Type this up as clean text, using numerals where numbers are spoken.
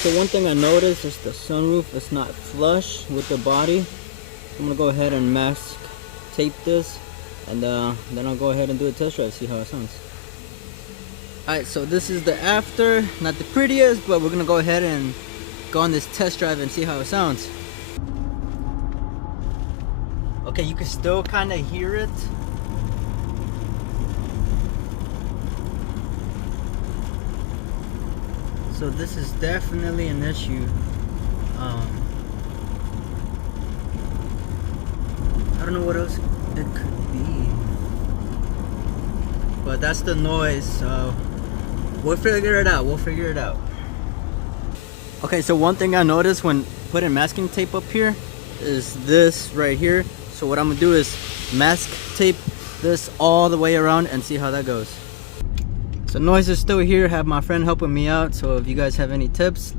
So one thing I noticed is the sunroof is not flush with the body. So I'm gonna go ahead and mask tape this, and then I'll go ahead and do a test drive, see how it sounds. Alright, so this is the after, not the prettiest, but we're gonna go ahead and go on this test drive and see how it sounds. Okay, you can still kind of hear it. So this is definitely an issue. I don't know what else it could be, but that's the noise. So we'll figure it out. Okay, so one thing I noticed when putting masking tape up here is this right here. So what I'm gonna do is mask tape this all the way around and see how that goes. So noise is still here. Have my friend helping me out. So if you guys have any tips, let